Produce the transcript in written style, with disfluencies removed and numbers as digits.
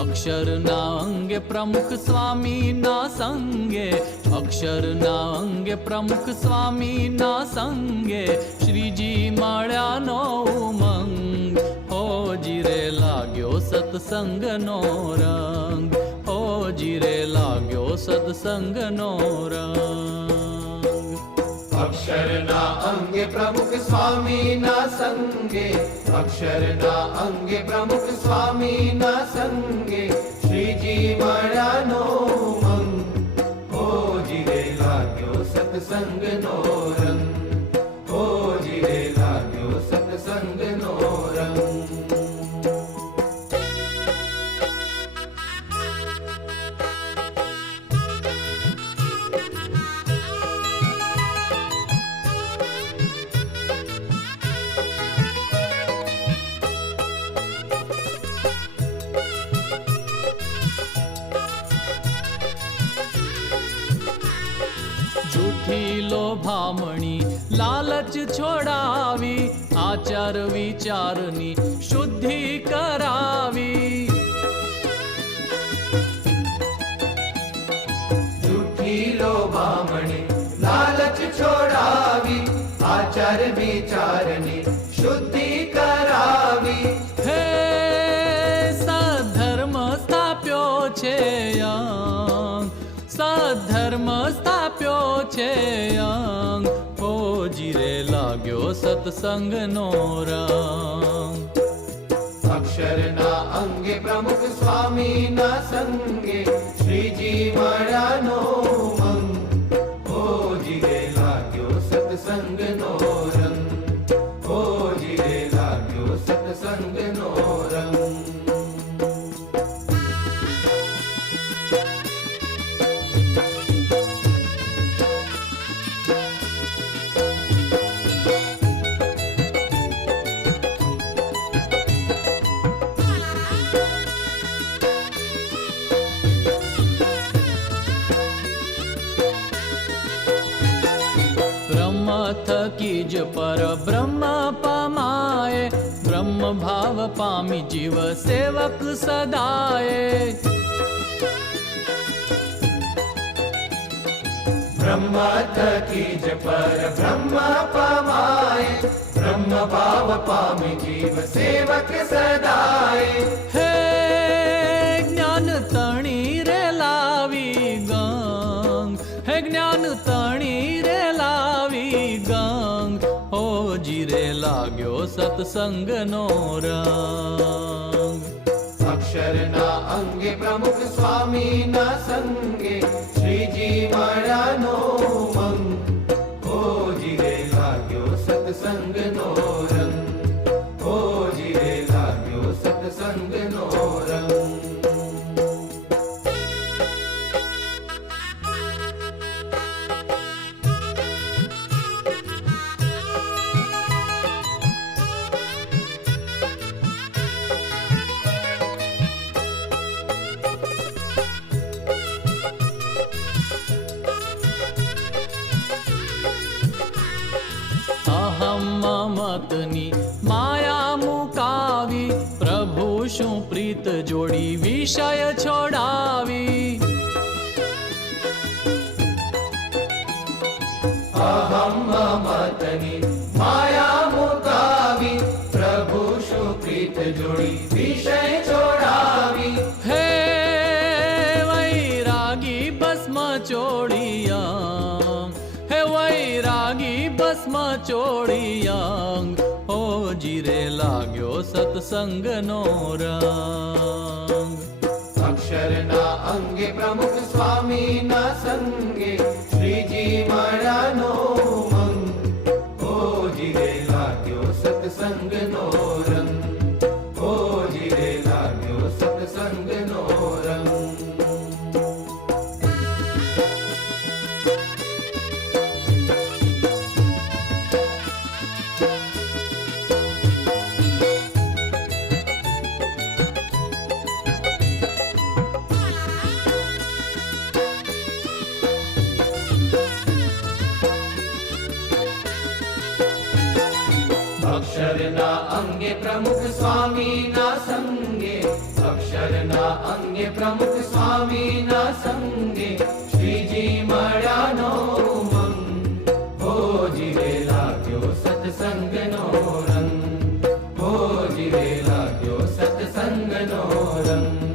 અક્ષરના અંગે પ્રમુખ સ્વામીના સંગે, અક્ષરના અંગે પ્રમુખ સ્વામીના સંગે, શ્રીજી મળ્યાનો ઉમંગ, હોજી રે લાગ્યો સત્સંગનો રંગ, હોજી રે લાગ્યો સત્સંગનો રંગ. અક્ષરના અંગે પ્રમુખ સ્વામીના સંગે, અક્ષરના અંગે પ્રમુખ સ્વામીના સંગે, શ્રીજી મળ્યાનો ઉમંગ, હોજી રે લાગ્યો સત્સંગનો રંગ, હોજી રે લાગ્યો સત્સંગનો રંગ. જૂઠી લોભામણી લાલચ છોડાવી, આચાર વિચારની શુદ્ધિ કરાવી. જૂઠી લોભામણી લાલચ છોડાવી, આચાર વિચારની શુદ્ધિ કરાવી. હે સધર્મ સ્થાપ્યો છે અંગ, સધર્મ સ્થાપ્યો છે અંગ, હોજી રે લાગ્યો સત્સંગનો રંગ. અક્ષરના અંગે પ્રમુખ સ્વામીના સંગે, શ્રીજી મળ્યાનો ઉમંગ, હોજી રે લાગ્યો સત્સંગનો રંગ, હોજી રે લાગ્યો સત્સંગનો રંગ. બ્રહ્મ થકી જ પર બ્રહ્મ પમાય, બ્રહ્મ ભાવ પામી જીવ સેવક સદાય. બ્રહ્મ થકી જ પર બ્રહ્મ પમાય, બ્રહ્મ ભાવ પામી જીવ સેવક સદાય. હે જ્ઞાન તણી રે લાવી ગંગ, હે જ્ઞાન તણી રે લાવી ગંગ, હોજી રે લાગ્યો સત્સંગનો રંગ. અક્ષરના અંગે પ્રમુખ સ્વામીના સંગે, શ્રીજી મળ્યાનો ઉમંગ, હોજી રે લાગ્યો સત્સંગનો રંગ, હોજી રે લાગ્યો સત્સંગનો રંગ. અહમ મમતની માયા મુકાવી, પ્રભુ શું પ્રીત જોડી વિષય છોડાવી. અહમ મમતની માયા મુકાવી, પ્રભુ શું પ્રીત જોડી વિષય છોડાવી. હે વૈરાગી ભસ્મ ચોડિયાંગ, હે વૈરાગી ભસ્મ ચોડિયાંગ, હોજી રે લાગ્યો સત્સંગનો રંગ. અક્ષરના અંગે પ્રમુખ સ્વામીના સંગે, શ્રીજી મળ્યાનો ઉમંગ, હોજી રે લાગ્યો સત્સંગનો રંગ, હોજી રે લાગ્યો સત્સંગનો રંગ. અક્ષરના અંગે પ્રમુખ સ્વામીના સંગે, અક્ષરના અંગે પ્રમુખ સ્વામીના સંગે શ્રીજી મળ્યાનો ઉમંગ હોજી રે લાગ્યો સત્સંગનો રંગ હોજી રે લાગ્યો સત્સંગનો રંગ